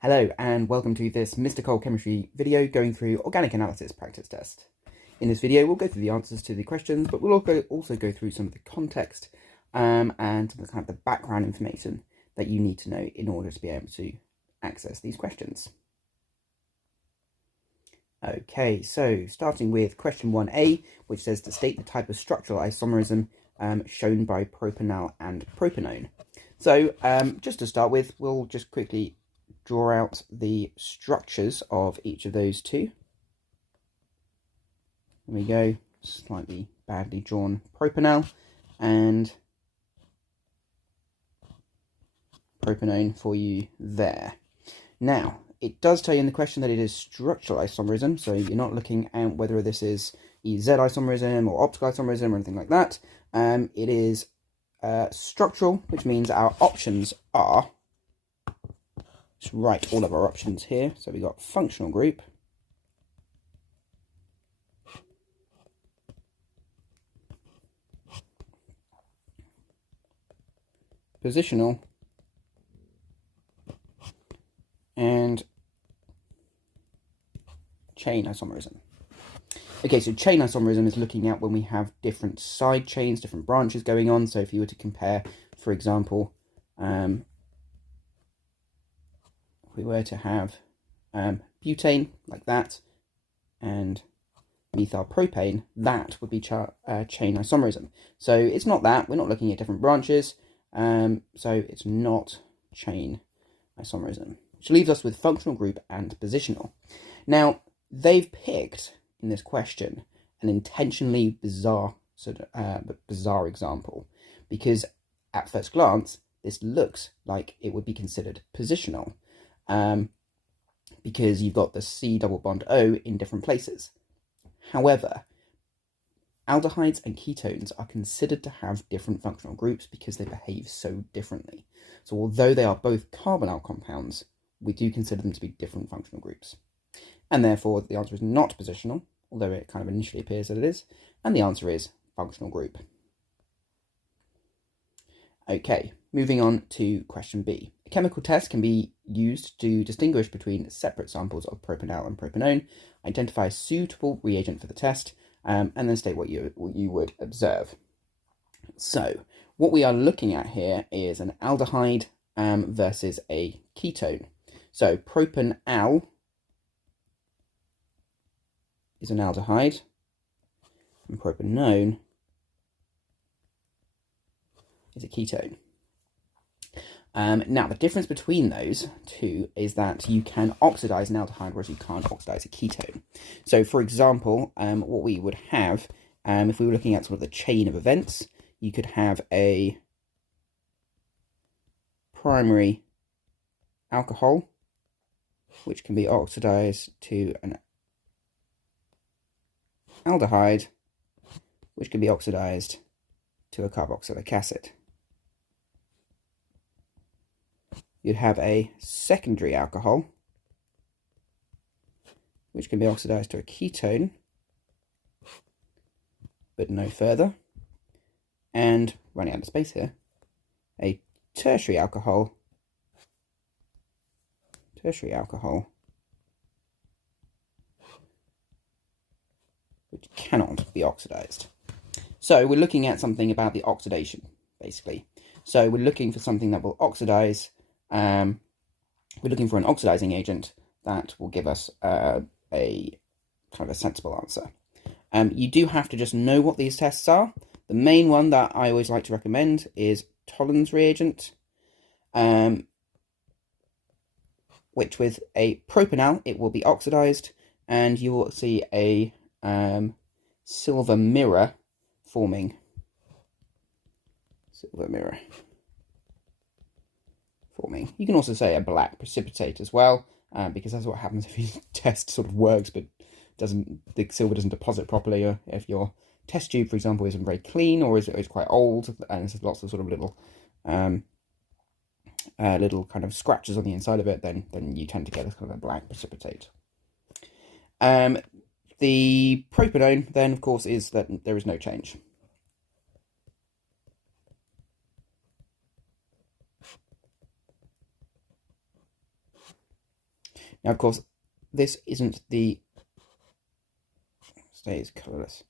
Hello and welcome to this Mr. Cole Chemistry video going through organic analysis practice test. In this video we'll go through the answers to the questions, but we'll also go through some of the context and some of the kind of the background information that you need to know in order to be able to access these questions. Okay, so starting with question 1a, which says to state the type of structural isomerism shown by propanal and propanone. So just to start with, we'll just quickly draw out the structures of each of those two. There we go, slightly badly drawn propanal and propanone for you there. Now, it does tell you in the question that it is structural isomerism, so you're not looking at whether this is EZ isomerism or optical isomerism or anything like that. It is structural, which means our options are, let's write all of our options here. So we got functional group, positional, and chain isomerism. Okay, so chain isomerism is looking at when we have different side chains, different branches going on. So if you were to compare, for example, if we were to have butane like that and methyl propane, that would be chain isomerism. So it's not that, we're not looking at different branches, so it's not chain isomerism, which leaves us with functional group and positional. Now, they've picked in this question an intentionally bizarre example, because at first glance this looks like it would be considered positional, because you've got the C double bond O in different places. However, aldehydes and ketones are considered to have different functional groups because they behave so differently. So although they are both carbonyl compounds, we do consider them to be different functional groups. And therefore, the answer is not positional, although it kind of initially appears that it is. And the answer is functional group. Okay, moving on to question B. A chemical test can be used to distinguish between separate samples of propanal and propanone, identify a suitable reagent for the test, and then state what you would observe. So, what we are looking at here is an aldehyde versus a ketone. So, propanal is an aldehyde, and propanone is a ketone. Now, the difference between those two is that you can oxidize an aldehyde, whereas you can't oxidize a ketone. So, for example, what we would have, if we were looking at sort of the chain of events, you could have a primary alcohol, which can be oxidized to an aldehyde, which can be oxidized to a carboxylic acid. You'd have a secondary alcohol, which can be oxidized to a ketone, but no further. And, running out of space here, a tertiary alcohol, which cannot be oxidized. So we're looking at something about the oxidation, basically. So we're looking for something that will oxidize. We're looking for an oxidizing agent that will give us a kind of a sensible answer. You do have to just know what these tests are. The main one that I always like to recommend is Tollens reagent, which with a propanal, it will be oxidized, and you will see a silver mirror forming. You can also say a black precipitate as well, because that's what happens if your test sort of works, but the silver doesn't deposit properly, or if your test tube, for example, isn't very clean, or is quite old, and there's lots of sort of little kind of scratches on the inside of it, then you tend to get a kind of a black precipitate. The propanone, then, of course, is that there is no change. Now, of course, this isn't the... stays colourless.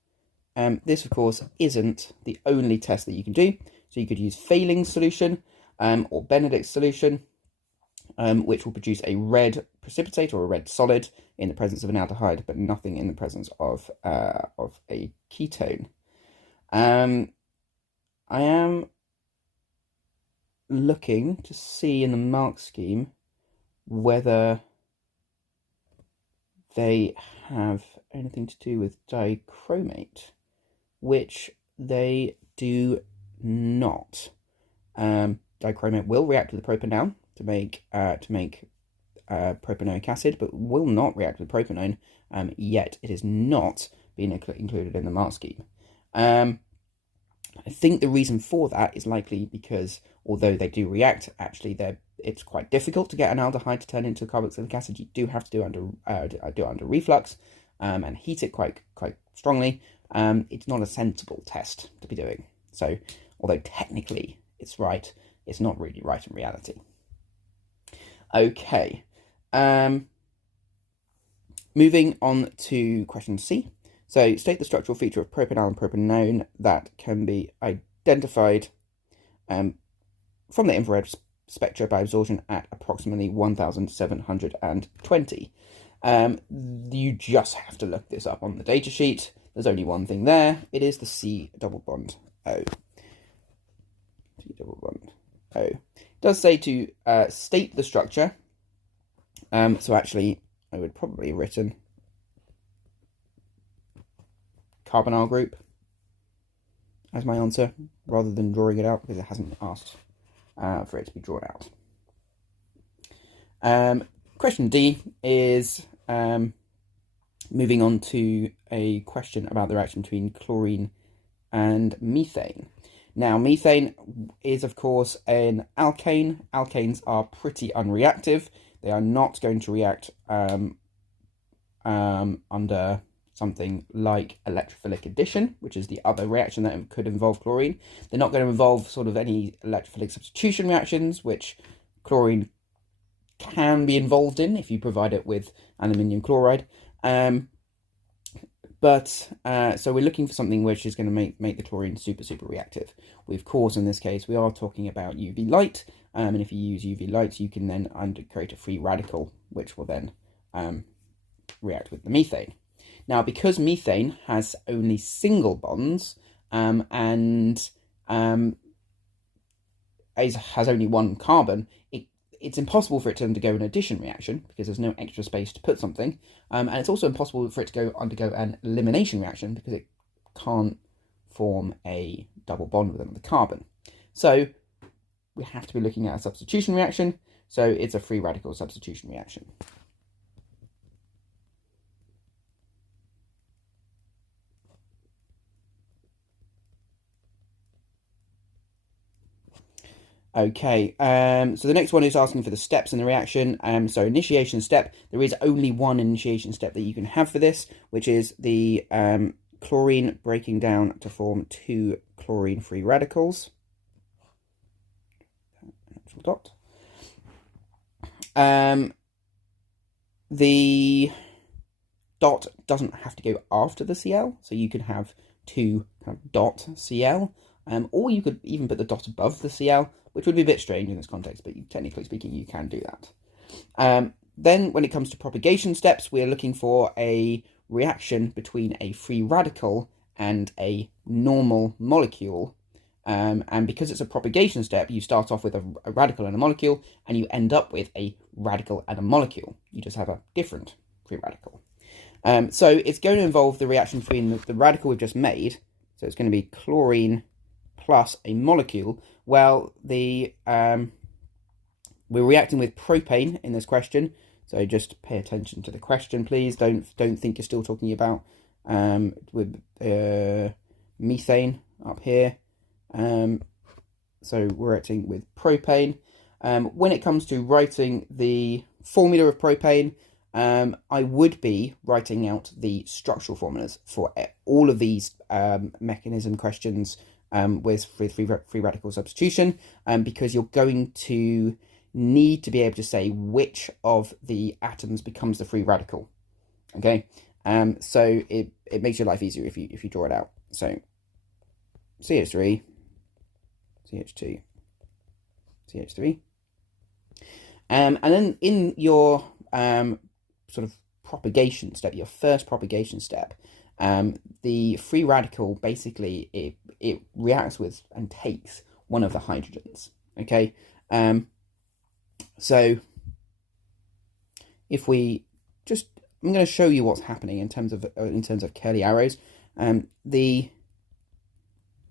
This, of course, isn't the only test that you can do. So you could use Fehling's solution or Benedict's solution, which will produce a red precipitate or a red solid in the presence of an aldehyde, but nothing in the presence of a ketone. I am looking to see in the mark scheme whether they have anything to do with dichromate, which they do not. Dichromate will react with the propanol to make propanoic acid, but will not react with propanone. Yet it is not being included in the mark scheme. I think the reason for that is likely because although they do react, actually it's quite difficult to get an aldehyde to turn into carboxylic acid. You do have to do it under reflux and heat it quite strongly. It's not a sensible test to be doing. So although technically it's right, it's not really right in reality. Okay. Moving on to question C. So, state the structural feature of propanol and propanone that can be identified from the infrared spectra by absorption at approximately 1720. You just have to look this up on the datasheet. There's only one thing there. It is the C double bond O. C double bond O. It does say to state the structure. So actually, I would probably have written carbonyl group as my answer, rather than drawing it out, because it hasn't asked for it to be drawn out. Question D is moving on to a question about the reaction between chlorine and methane. Now, methane is, of course, an alkane. Alkanes are pretty unreactive. They are not going to react under something like electrophilic addition, which is the other reaction that could involve chlorine. They're not going to involve sort of any electrophilic substitution reactions, which chlorine can be involved in if you provide it with aluminium chloride. So we're looking for something which is going to make the chlorine super reactive. Of course, in this case, we are talking about UV light, and if you use UV light, you can then create a free radical, which will then react with the methane. Now, because methane has only single bonds and has only one carbon, it's impossible for it to undergo an addition reaction because there's no extra space to put something. And it's also impossible for it to undergo an elimination reaction because it can't form a double bond with another carbon. So we have to be looking at a substitution reaction. So it's a free radical substitution reaction. Okay, so the next one is asking for the steps in the reaction. So initiation step, there is only one initiation step that you can have for this, which is the chlorine breaking down to form two chlorine free radicals. Dot. The dot doesn't have to go after the Cl, so you could have two kind of dot Cl, or you could even put the dot above the Cl, which would be a bit strange in this context, but technically speaking, you can do that. Then when it comes to propagation steps, we're looking for a reaction between a free radical and a normal molecule. And because it's a propagation step, you start off with a radical and a molecule, and you end up with a radical and a molecule. You just have a different free radical. So it's going to involve the reaction between the radical we've just made. So it's going to be chlorine plus a molecule. Well, we're reacting with propane in this question. So just pay attention to the question, please. Don't think you're still talking about with methane up here. So we're reacting with propane. When it comes to writing the formula of propane, I would be writing out the structural formulas for all of these mechanism questions with free radical substitution, because you're going to need to be able to say which of the atoms becomes the free radical. Okay, so it makes your life easier if you draw it out. So CH3, CH2, CH3. And then in your sort of propagation step, your first propagation step, the free radical basically it reacts with and takes one of the hydrogens. Okay, so if we just, I'm going to show you what's happening in terms of curly arrows. The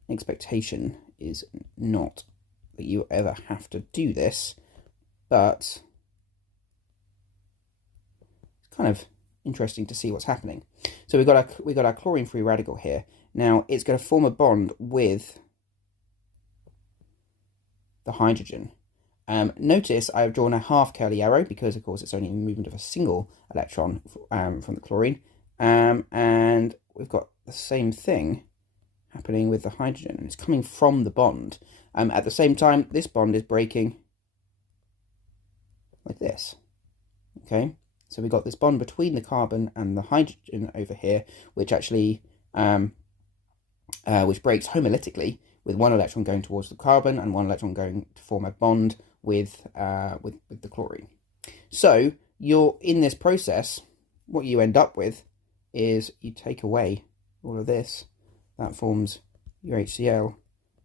expectation is not that you ever have to do this, but it's kind of interesting to see what's happening. So we got our chlorine free radical here. Now it's going to form a bond with the hydrogen. Notice I've drawn a half curly arrow because, of course, it's only a movement of a single electron from the chlorine. And we've got the same thing happening with the hydrogen, and it's coming from the bond. At the same time, this bond is breaking like this. Okay, so we've got this bond between the carbon and the hydrogen over here, which actually which breaks homolytically, with one electron going towards the carbon and one electron going to form a bond with the chlorine. So you're in this process, what you end up with is you take away all of this, that forms your HCl,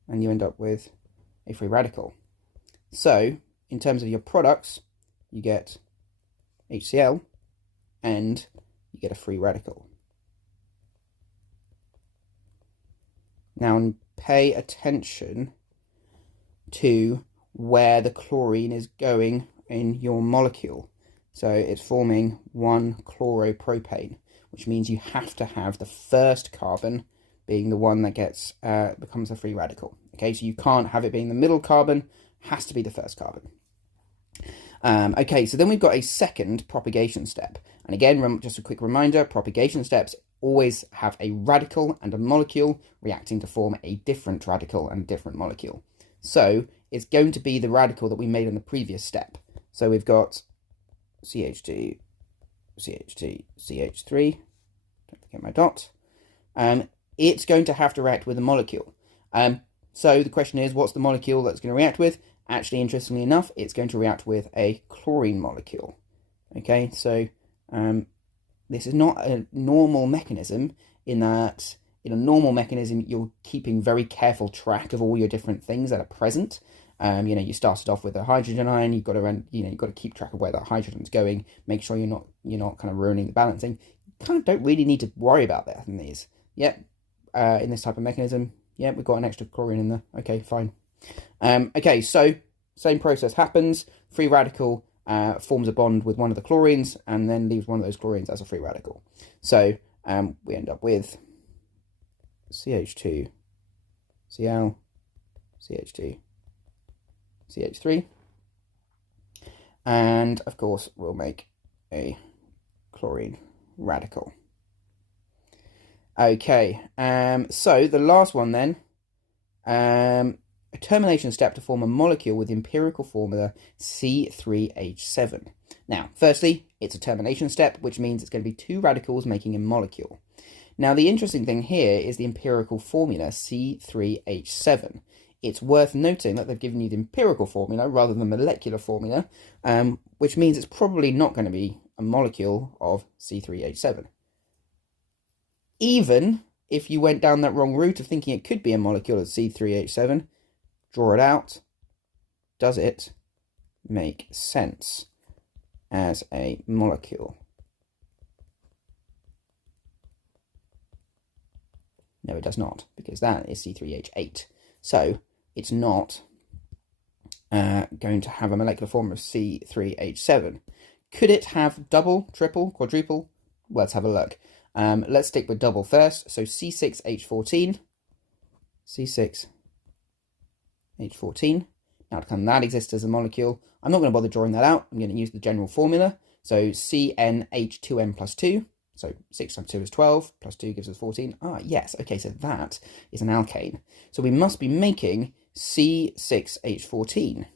and you end up with a free radical. So in terms of your products, you get HCl and you get a free radical. Now pay attention to where the chlorine is going in your molecule. So it's forming 1-chloropropane, which means you have to have the first carbon being the one that gets becomes a free radical. Okay, so you can't have it being the middle carbon, has to be the first carbon. Okay, so then we've got a second propagation step. And again, just a quick reminder, propagation steps always have a radical and a molecule reacting to form a different radical and different molecule. So it's going to be the radical that we made in the previous step. So we've got CH2, CH2, CH3, don't forget my dot. It's going to have to react with a molecule. So the question is, what's the molecule that's going to react with? Actually, interestingly enough, it's going to react with a chlorine molecule. Okay, so this is not a normal mechanism, in that in a normal mechanism you're keeping very careful track of all your different things that are present. You know, you started off with a hydrogen ion, you've got to keep track of where that hydrogen's going, make sure you're not kind of ruining the balancing. You kind of don't really need to worry about that in these. Yep, in this type of mechanism, yeah, we've got an extra chlorine in there. Okay, fine. Okay, so same process happens. Free radical forms a bond with one of the chlorines and then leaves one of those chlorines as a free radical. So we end up with CH2, Cl, CH2, CH3, and of course we'll make a chlorine radical. Okay, so the last one then, a termination step to form a molecule with the empirical formula C3H7. Now, firstly, it's a termination step, which means it's going to be two radicals making a molecule. Now, the interesting thing here is the empirical formula C3H7. It's worth noting that they've given you the empirical formula rather than the molecular formula, which means it's probably not going to be a molecule of C3H7. Even if you went down that wrong route of thinking it could be a molecule of C3H7, draw it out. Does it make sense as a molecule? No, it does not, because that is C3H8. So it's not going to have a molecular form of C3H7. Could it have double, triple, quadruple? Let's have a look. Let's stick with double first. So C6H14, C6H14. Now, can that exist as a molecule? I'm not going to bother drawing that out. I'm going to use the general formula. So CnH2n plus 2. So 6 times 2 is 12, plus 2 gives us 14. Ah, yes. Okay, so that is an alkane. So we must be making C6H14.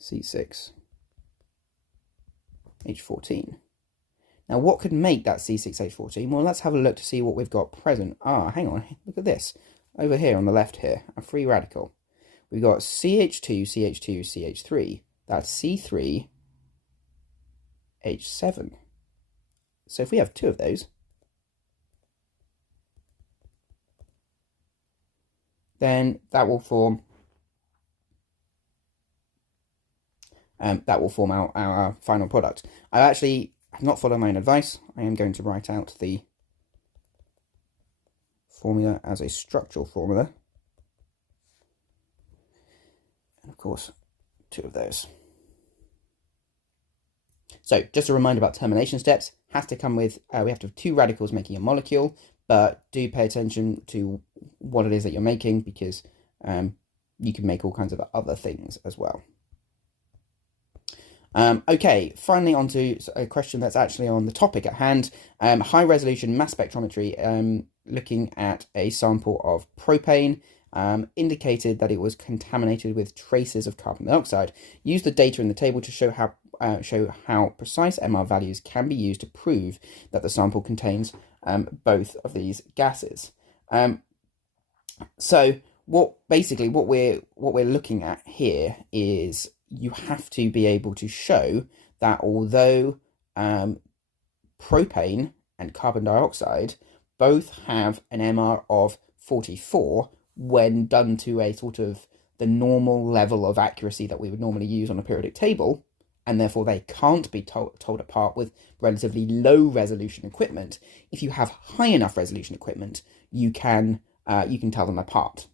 C6H14. Now, what could make that C6H14? Well, let's have a look to see what we've got present. Hang on, look at this. Over here on the left here, a free radical. We've got CH2, CH2, CH3. That's C3H7. So if we have two of those, then that will form our final product. I actually have not followed my own advice. I am going to write out the formula as a structural formula. And of course, two of those. So just a reminder about termination steps. Has to come with, we have to have two radicals making a molecule, but do pay attention to what it is that you're making, because you can make all kinds of other things as well. Okay, finally onto a question that's actually on the topic at hand. High resolution mass spectrometry, looking at a sample of propane, indicated that it was contaminated with traces of carbon dioxide. Use the data in the table to show how precise MR values can be used to prove that the sample contains both of these gases. So what we're looking at here is you have to be able to show that although propane and carbon dioxide both have an MR of 44 when done to a sort of the normal level of accuracy that we would normally use on a periodic table, and therefore they can't be told apart with relatively low resolution equipment. If you have high enough resolution equipment, you can tell them apart.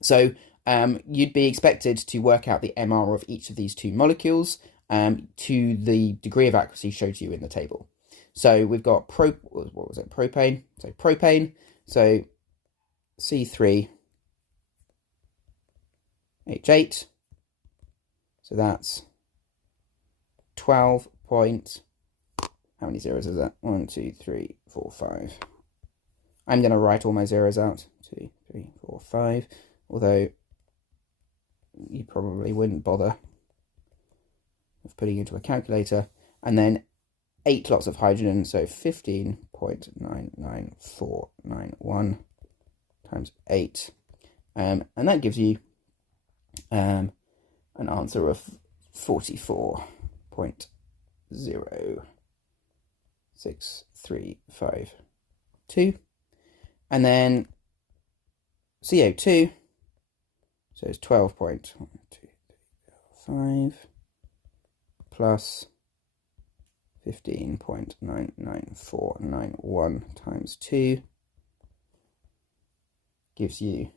So you'd be expected to work out the MR of each of these two molecules to the degree of accuracy showed to you in the table. So we've got propane. So propane, so C3H8. So that's 12 point, how many zeros is that? 1, 2, 3, 4, 5. I'm going to write all my zeros out. 2, 3, 4, 5. Although you probably wouldn't bother of putting into a calculator. And then 8 lots of hydrogen, so 15.99491 times 8. And that gives you an answer of 44.06352. And then CO2, so it's 12.12345 plus 15.99491 times 2 gives you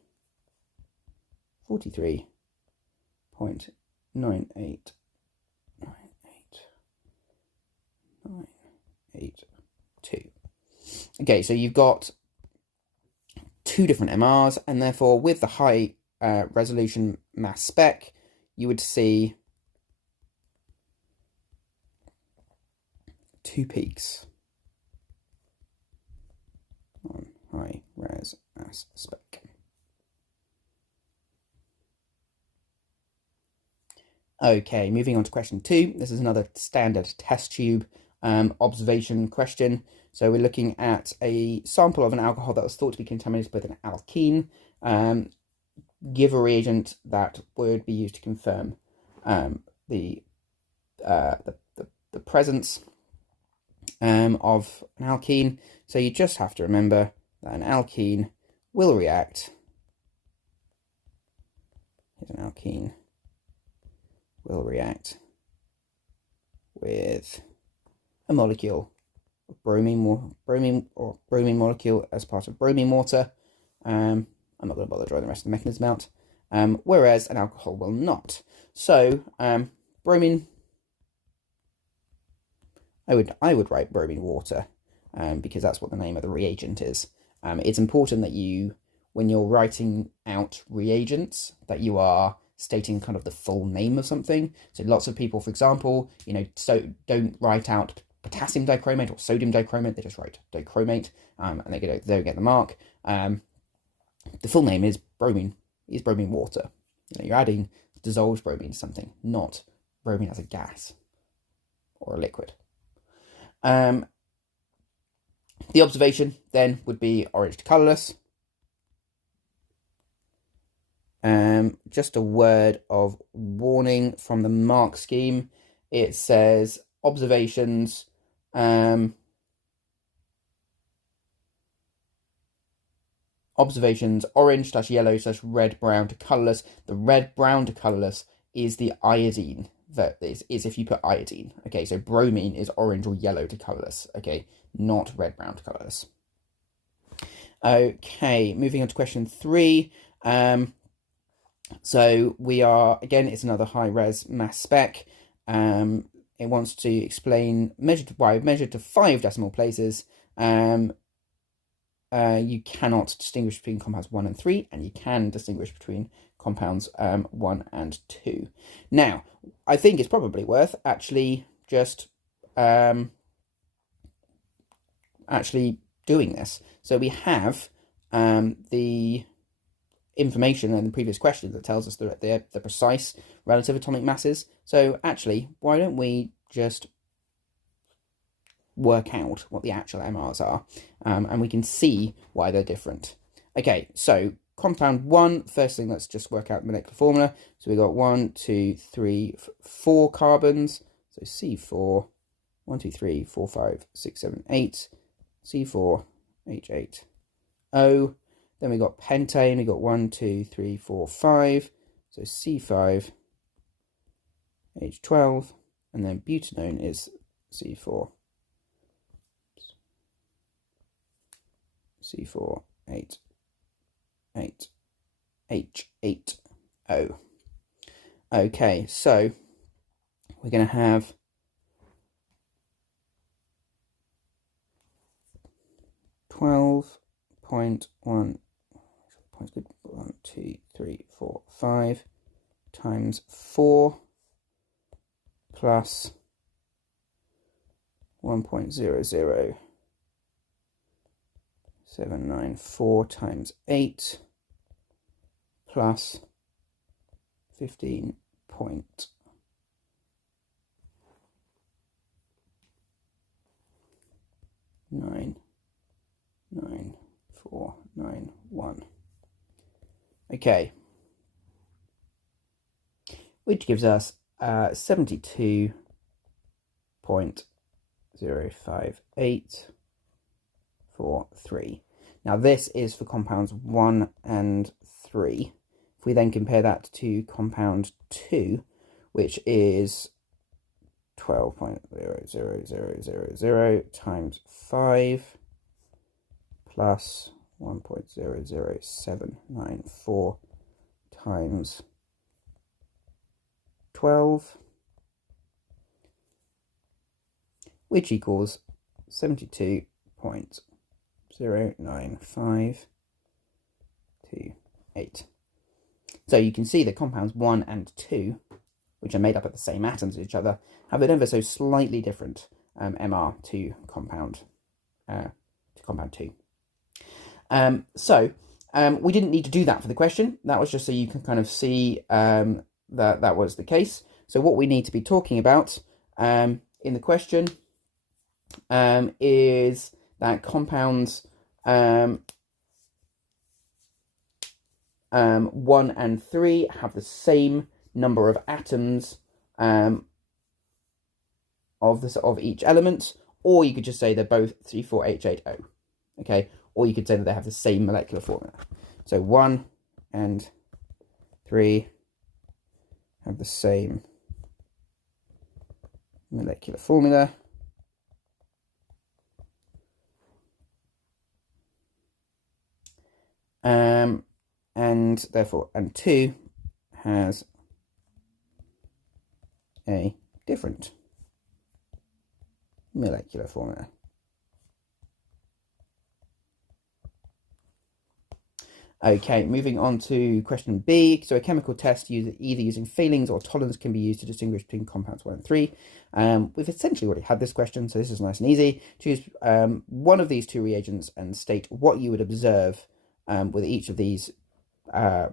43.989892. Okay, so you've got two different MRs, and therefore with the high resolution mass spec, you would see two peaks on high res mass spec. Okay, moving on to question 2. This is another standard test tube observation question. So we're looking at a sample of an alcohol that was thought to be contaminated with an alkene. Give a reagent that would be used to confirm the presence of an alkene. So you just have to remember that an alkene will react. Here's an alkene will react with a molecule of bromine molecule as part of bromine water. I'm not going to bother drawing the rest of the mechanism out. Whereas an alcohol will not. So bromine, I would write bromine water because that's what the name of the reagent is. It's important that you, when you're writing out reagents, that you are stating kind of the full name of something. So lots of people, for example, don't write out potassium dichromate or sodium dichromate. They just write dichromate, and they don't get the mark. The full name is bromine. Is bromine water. You're adding dissolves bromine into something, not bromine as a gas or a liquid. The observation then would be orange to colourless. Just a word of warning from the mark scheme. It says observations orange/yellow/red brown to colourless. The red brown to colourless is the iodine. That is if you put iodine. Okay, so bromine is orange or yellow to colourless. Okay, not red brown to colourless. Okay, moving on to question 3. So we are, again, it's another high-res mass spec. It wants to explain measured to 5 decimal places. You cannot distinguish between compounds 1 and 3, and you can distinguish between compounds 1 and 2. Now, I think it's probably worth actually just actually doing this. So we have the information in the previous question that tells us the precise relative atomic masses. So actually, why don't we just work out what the actual MRs are, and we can see why they're different. Okay, so compound 1, first thing, let's just work out the molecular formula. So we got 1, 2, 3, 4 carbons. So C4, 1, 2, 3, 4, 5, 6, 7, 8, C4, H8O. Then we got pentane, we got 1, 2, 3, 4, 5. So C5, H12. And then butanone is C4. C4, 8, H8O. Okay, so we're going to have 12.1, 1, 2, 3, 4, 5 times 4 plus 1.00794 times 8 plus 15.99491. Okay, which gives us 72.05843. Now this is for compounds 1 and 3. If we then compare that to compound 2, which is 12.00000 times 5 plus 1.00794 times 12, which equals 72.09528. So you can see that compounds 1 and 2, which are made up of the same atoms as each other, have an ever so slightly different MR to compound 2. We didn't need to do that for the question. That was just so you can kind of see that was the case. So what we need to be talking about in the question is that compounds 1 and 3 have the same number of atoms of each element, or you could just say they're both C4H8O. Okay, or you could say that they have the same molecular formula. So 1 and 3 have the same molecular formula. And therefore, and 2 has a different molecular formula. Okay, moving on to question B. So a chemical test either using Fehling's or Tollens can be used to distinguish between compounds 1 and 3. We've essentially already had this question, so this is nice and easy. Choose one of these two reagents and state what you would observe with each of these,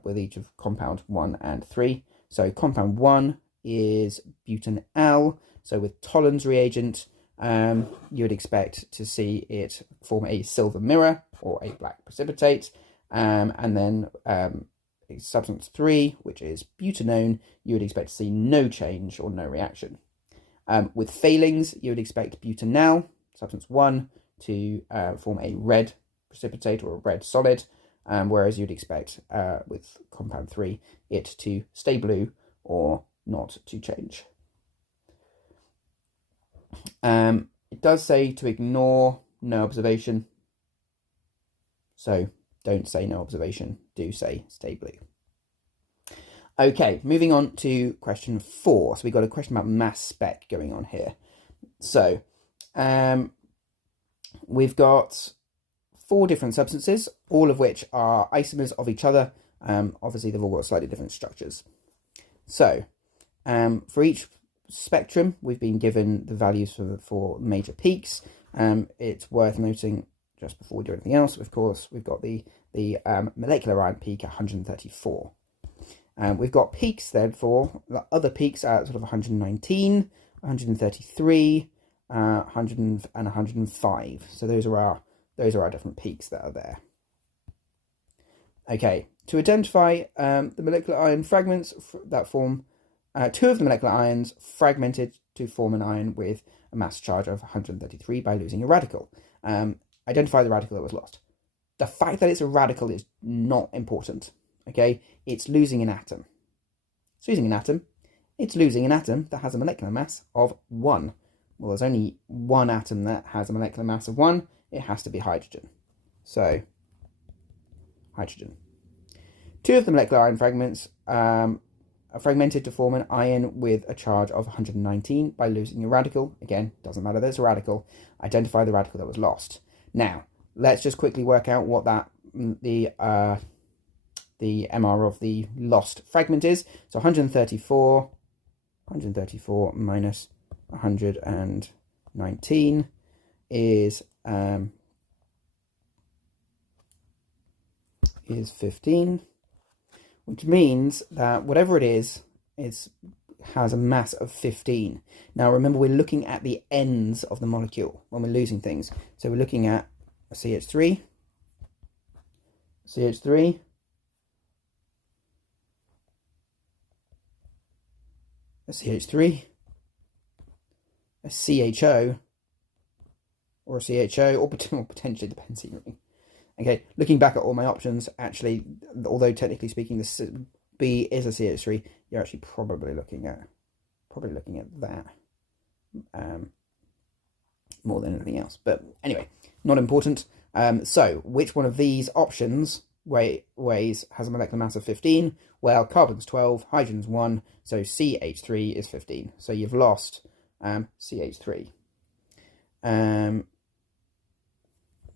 with each of compound 1 and 3. So compound 1 is butanal. So with Tollens reagent, you would expect to see it form a silver mirror or a black precipitate. And then substance 3, which is butanone, you would expect to see no change or no reaction. With Fehling's, you would expect butanal, substance 1, to form a red precipitate or a red solid, whereas you'd expect with compound 3 it to stay blue or not to change. It does say to ignore no observation, so don't say no observation, do say stay blue. Okay, moving on to question 4. So we've got a question about mass spec going on here. So we've got 4 different substances, all of which are isomers of each other. Obviously, they've all got slightly different structures. So for each spectrum, we've been given the values for major peaks. It's worth noting, just before we do anything else, of course, we've got the molecular ion peak at 134. We've got peaks then for the other peaks at sort of 119, 133, 100 and 105. So those are our different peaks that are there. Okay, to identify the molecular ion fragments that form 2 of the molecular ions fragmented to form an ion with a mass charge of 133 by losing a radical. Identify the radical that was lost. The fact that it's a radical is not important. Okay, it's losing an atom. It's losing an atom. It's losing an atom that has a molecular mass of 1. Well, there's only one atom that has a molecular mass of 1. It has to be hydrogen. So, hydrogen. 2 of the molecular ion fragments are fragmented to form an ion with a charge of 119 by losing a radical. Again, doesn't matter that it's a radical. Identify the radical that was lost. Now, let's just quickly work out what that the MR of the lost fragment is. So 134 minus 119 is 15, which means that whatever it is has a mass of 15. Now remember, we're looking at the ends of the molecule when we're losing things. So we're looking at a CH3, a CH3, a CHO, or a CHO, or potentially the benzene ring. Okay, looking back at all my options, actually, although technically speaking, this B is a CH3, you're actually probably looking at that more than anything else. But anyway, not important. So, which one of these options ways has a molecular mass of 15? Well, carbon's 12, hydrogen's 1, so CH3 is 15. So you've lost CH3.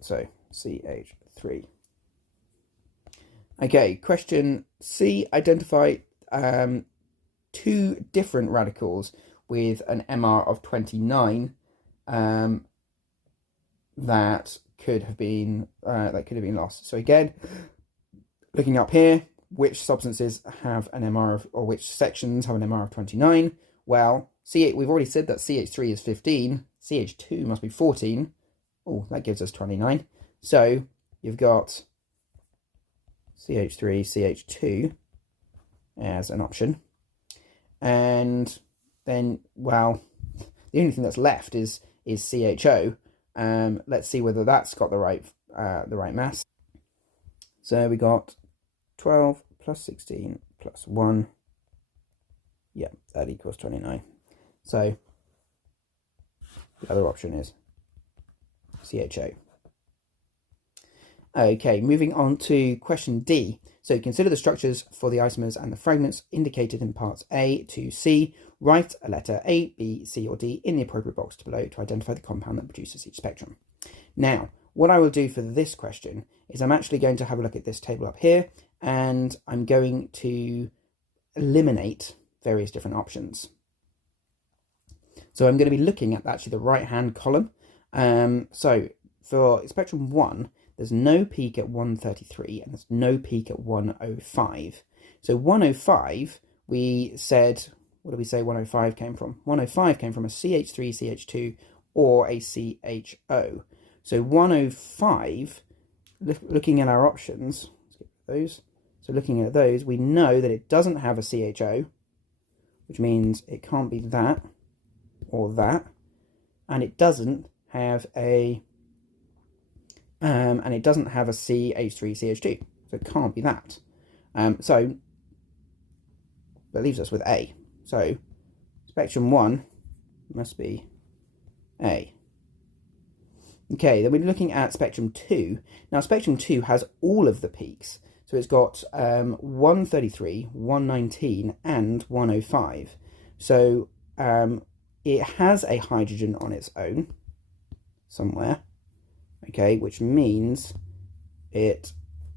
So CH3. Okay, question C. Identify 2 different radicals with an MR of 29 that could have been lost. So again, looking up here, which substances have an MR of, or which sections have an MR of 29? Well, we've already said that CH3 is 15. CH2 must be 14. Oh, that gives us 29. So you've got CH3, CH2 as an option. And then, well, the only thing that's left is CHO. Let's see whether that's got the right mass. So we got 12 plus 16 plus 1. Yeah, that equals 29. So the other option is CHO. Okay, moving on to question D. So consider the structures for the isomers and the fragments indicated in parts A to C. Write a letter A, B, C, or D in the appropriate box below to identify the compound that produces each spectrum. Now, what I will do for this question is I'm actually going to have a look at this table up here, and I'm going to eliminate various different options. So I'm going to be looking at actually the right-hand column. So for spectrum 1, there's no peak at 133 and there's no peak at 105. So 105 we said, what did we say 105 came from? 105 came from a CH3, CH2, or a CHO. So 105, looking at our options, let's get those. So looking at those, we know that it doesn't have a CHO, which means it can't be that or that, and it doesn't have a CH3CH2, so it can't be that. So that leaves us with A. So spectrum 1 must be A. Okay, then we're looking at spectrum 2. Now spectrum 2 has all of the peaks. So it's got 133, 119, and 105. So it has a hydrogen on its own somewhere. Okay, which means we're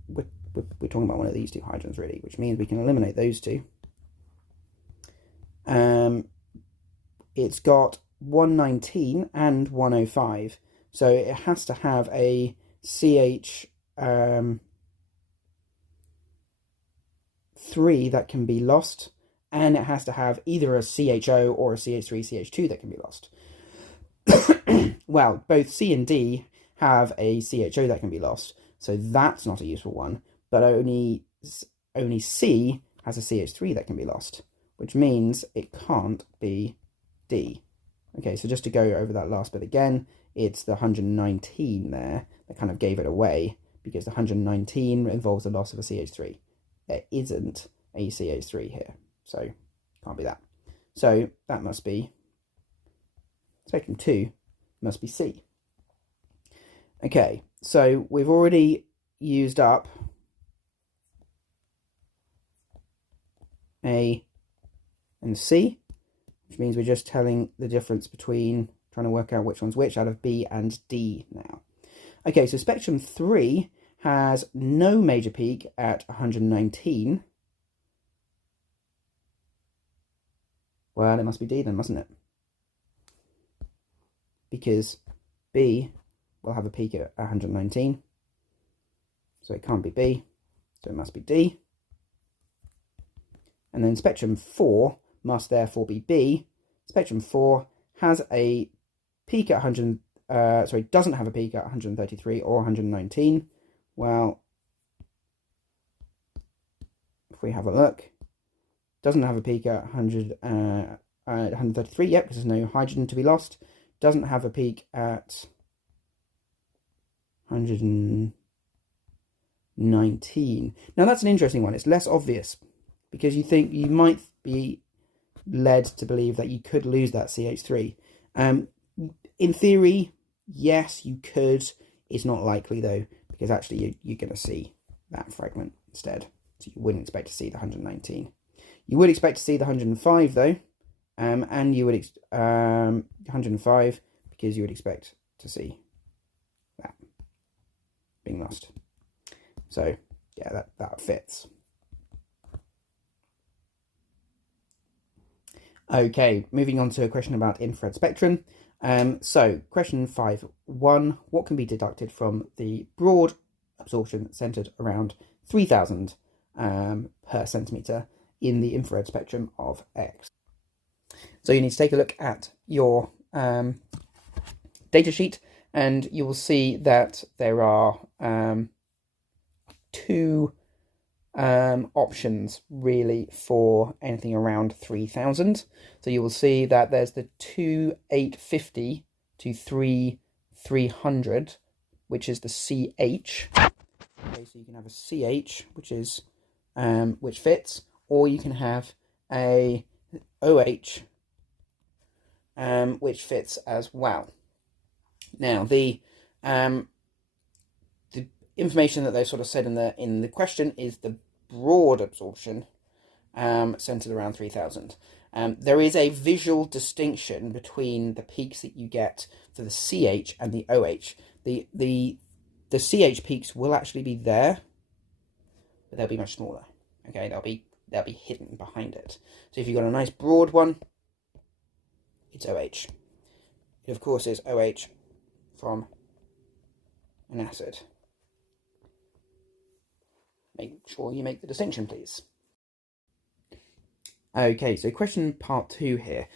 talking about one of these two hydrogens really, which means we can eliminate those two. It's got 119 and 105. So it has to have a CH 3 that can be lost, and it has to have either a CHO or a CH3 CH2 that can be lost. Well, both C and D have a CHO that can be lost, so that's not a useful one, but only C has a CH3 that can be lost, which means it can't be D. Okay, so just to go over that last bit again, it's the 119 there that kind of gave it away, because the 119 involves the loss of a CH3. There isn't a CH3 here, so can't be that. So that must be, spectrum 2 must be C. Okay, so we've already used up A and C, which means we're just telling the difference between, trying to work out which one's which out of B and D now. Okay, so spectrum 3 has no major peak at 119. Well, it must be D then, mustn't it? Because B will have a peak at 119. So it can't be B, so it must be D. And then spectrum 4 must therefore be B. Spectrum 4 has a peak at doesn't have a peak at 133 or 119. Well, if we have a look, doesn't have a peak at 133 yet, because there's no hydrogen to be lost. Doesn't have a peak at 119. Now that's an interesting one. It's less obvious, because you might be led to believe that you could lose that CH3. In theory, yes, you could. It's not likely though, because actually you're going to see that fragment instead. So you wouldn't expect to see the 119. You would expect to see the 105 though, and you would 105, because you would expect to see that being lost. So yeah, that fits. Okay, moving on to a question about infrared spectrum. So question 5.1, what can be deducted from the broad absorption centered around 3000 per centimeter in the infrared spectrum of X? So you need to take a look at your data sheet, and you will see that there are two options really for anything around 3000. So you will see that there's the 2850 to 3300, which is the CH. Okay, so you can have a CH, which is which fits, or you can have a OH, which fits as well. Now the information that they sort of said in the question is the broad absorption centered around 3000. There is a visual distinction between the peaks that you get for the CH and the OH. The CH peaks will actually be there, but they'll be much smaller. Okay, they'll be hidden behind it. So if you've got a nice broad one, it's OH. It of course is OH from an acid. Make sure you make the distinction, please. Okay, so question part 2 here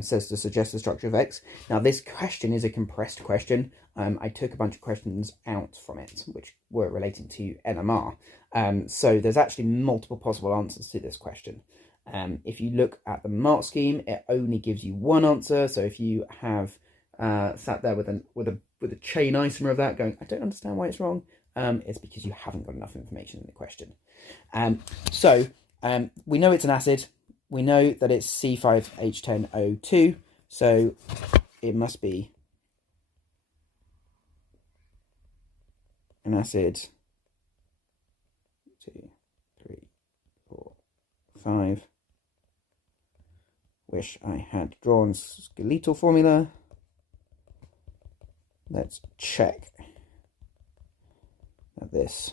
says to suggest the structure of X. Now this question is a compressed question. I took a bunch of questions out from it, which were relating to NMR. So there's actually multiple possible answers to this question. If you look at the mark scheme, it only gives you one answer. So if you have sat there with a chain isomer of that going, I don't understand why it's wrong, it's because you haven't got enough information in the question. We know it's an acid. We know that it's C5H10O2, so it must be an acid. 2, 3, 4, 5. Wish I had drawn skeletal formula. Let's check that this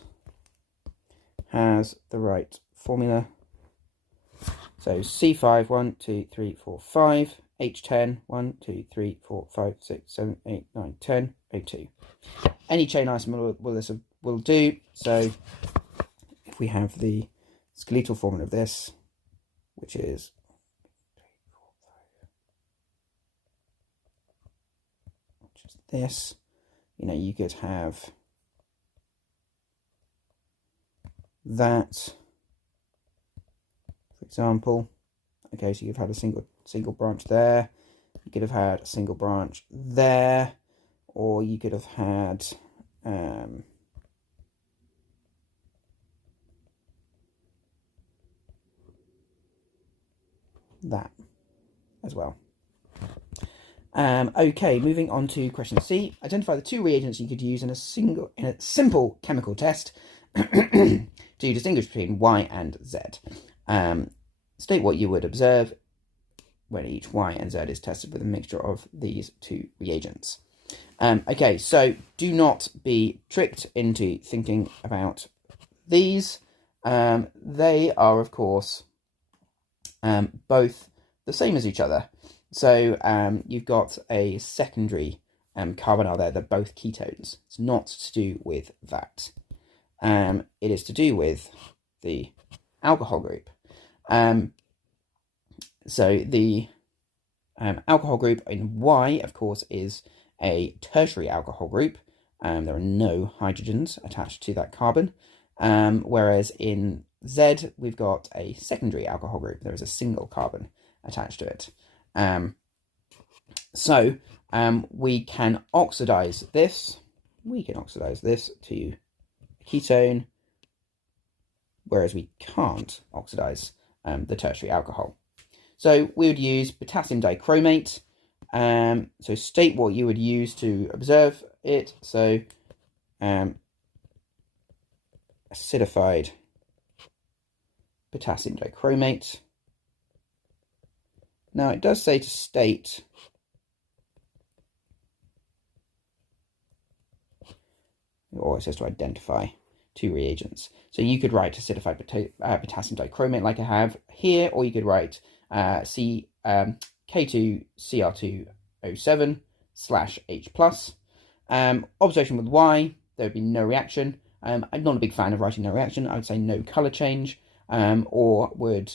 has the right formula. So C5, 1, 2, 3, 4, 5, H10, 1, 2, 3, 4, 5, 6, 7, 8, 9, 10, O2. Any chain isomer will do. So if we have the skeletal formula of this, which is this, you could have that, for example. Okay, so you've had a single branch there. You could have had a single branch there, or you could have had that as well. Okay, moving on to question C. Identify the 2 reagents you could use in a simple chemical test to distinguish between Y and Z. State what you would observe when each Y and Z is tested with a mixture of these 2 reagents. Okay, so do not be tricked into thinking about these. They are, of course, both the same as each other. So you've got a secondary carbonyl there. They're both ketones. It's not to do with that. It is to do with the alcohol group. So the alcohol group in Y, of course, is a tertiary alcohol group. There are no hydrogens attached to that carbon. Whereas in Z, we've got a secondary alcohol group. There is a single carbon attached to it. We can oxidize this. We can oxidize this to a ketone, whereas we can't oxidize the tertiary alcohol. So we would use potassium dichromate. So state what you would use to observe it. So acidified potassium dichromate. Now it does say to state or it says to identify 2 reagents. So you could write acidified potassium dichromate like I have here, or you could write K2Cr2O7/H+. Observation with Y, there would be no reaction. I'm not a big fan of writing no reaction. I would say no color change, or would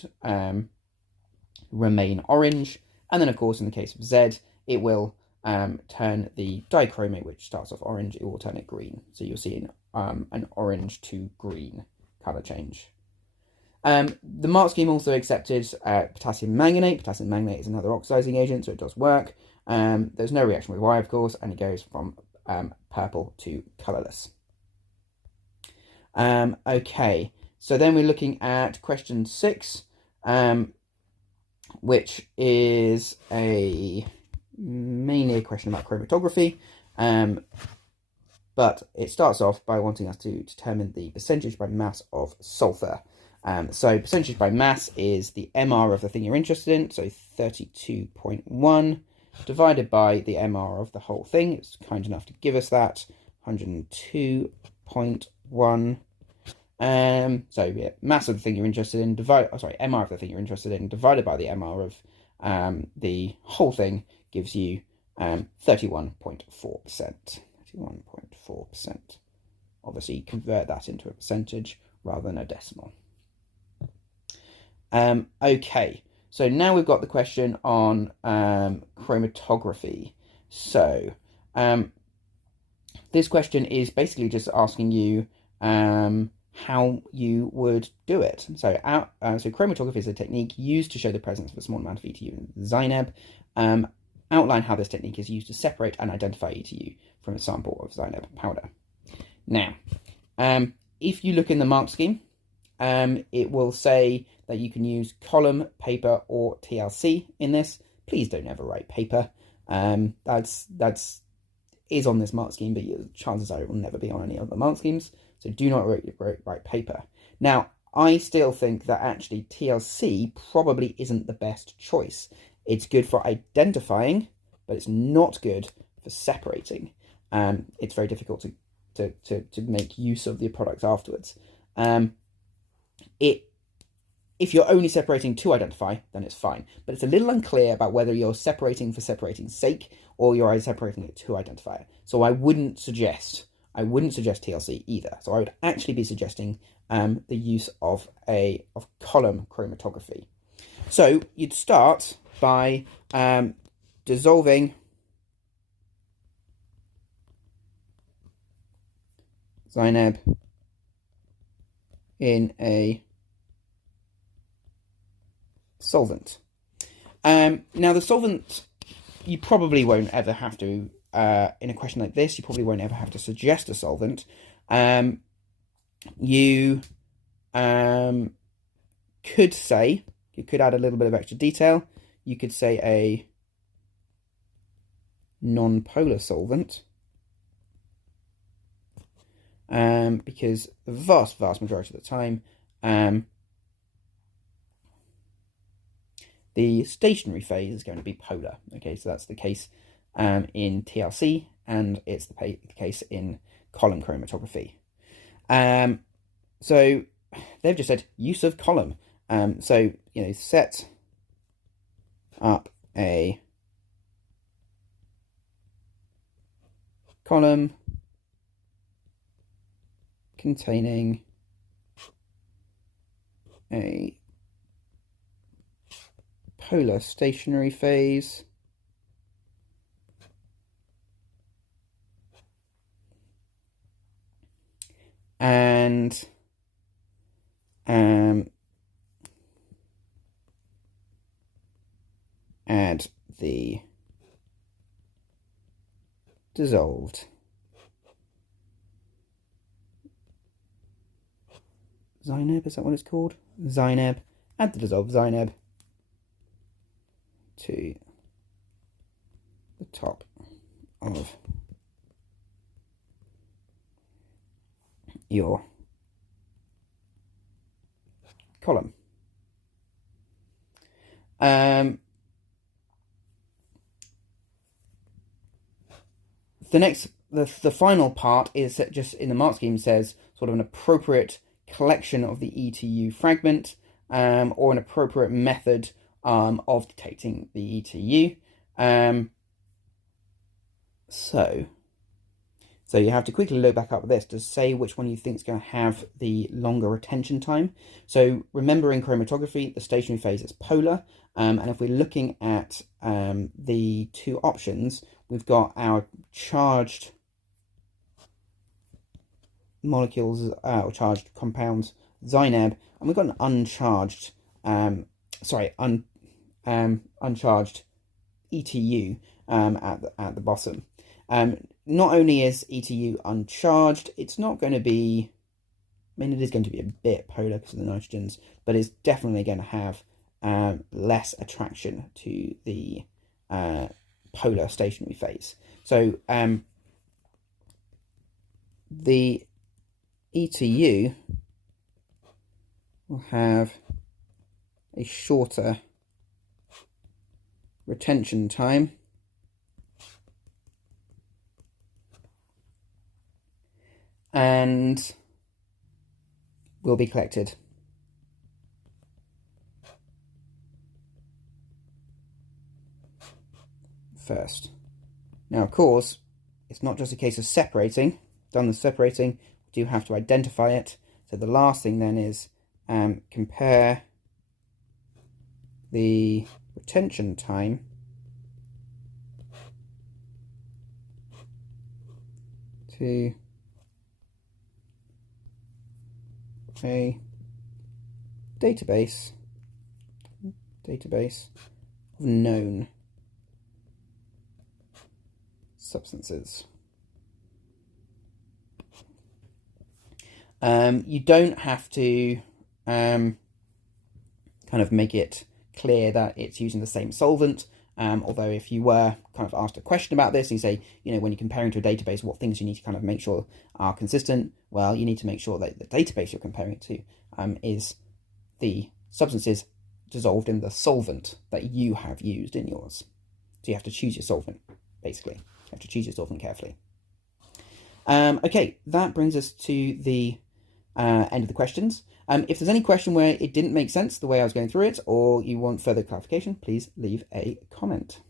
remain orange. And then, of course, in the case of Z, it will turn the dichromate, which starts off orange, it will turn it green. So you'll see an orange to green color change. The mark scheme also accepted potassium manganate. Potassium manganate is another oxidizing agent, so it does work. There's no reaction with Y, of course, and it goes from purple to colorless. Okay, so then we're looking at question 6, which is mainly a question about chromatography, but it starts off by wanting us to determine the percentage by mass of sulfur. So percentage by mass is the MR of the thing you're interested in, so 32.1 divided by the MR of the whole thing. It's kind enough to give us that, 102.1. So yeah, mass of the thing you're interested in, MR of the thing you're interested in divided by the MR of the whole thing gives you 31.4%. 31.4%. Obviously, convert that into a percentage rather than a decimal. Okay, So now we've got the question on chromatography. So this question is basically just asking you how you would do it. So chromatography is a technique used to show the presence of a small amount of ETU in ZiNeb. Outline how this technique is used to separate and identify ETU from a sample of ZiNeb powder. Now, if you look in the mark scheme, it will say that you can use column, paper, or TLC in this. Please don't ever write paper. That's is on this mark scheme, but chances are it will never be on any other mark schemes. So do not write paper. Now, I still think that actually TLC probably isn't the best choice. It's good for identifying, but it's not good for separating. It's very difficult to make use of the products afterwards. If you're only separating to identify, then it's fine. But it's a little unclear about whether you're separating for separating's sake or you're separating it to identify it. So I wouldn't suggest TLC either. So I would actually be suggesting the use of column chromatography. So you'd start by dissolving ZiNeb in a solvent. Now the solvent, you probably won't ever have to, in a question like this, you probably won't ever have to suggest a solvent. You could say, you could add a little bit of extra detail. You could say a non-polar solvent, because the vast majority of the time, the stationary phase is going to be polar. Okay, so that's the case in TLC, and it's the case in column chromatography. So they've just said use of column. So, set up a column containing a polar stationary phase and add the dissolved ZiNeb, is that what it's called? ZiNeb. Add the dissolved ZiNeb to the top of your column. The final part is that just in the mark scheme says sort of an appropriate collection of the ETU fragment, or an appropriate method of detecting the ETU. So you have to quickly look back up at this to say which one you think is going to have the longer retention time. So remember, in chromatography, the stationary phase is polar, and if we're looking at the two options, we've got our charged molecules, or charged compounds, ZiNeb, and we've got an uncharged, uncharged ETU at the bottom. Not only is ETU uncharged, it's not going to be, it is going to be a bit polar because of the nitrogens, but it's definitely going to have less attraction to the polar stationary phase. So the ETU will have a shorter retention time and will be collected first. Now, of course, it's not just a case of separating. Done the separating, we do have to identify it. So the last thing then is compare the retention time to a database of known substances. You don't have to kind of make it clear that it's using the same solvent. Although if you were kind of asked a question about this, you say, when you're comparing to a database, what things you need to kind of make sure are consistent? Well, you need to make sure that the database you're comparing it to is the substances dissolved in the solvent that you have used in yours. So you have to choose your solvent, basically. You have to choose your solvent carefully. Okay, that brings us to the end of the questions. If there's any question where it didn't make sense the way I was going through it, or you want further clarification, please leave a comment.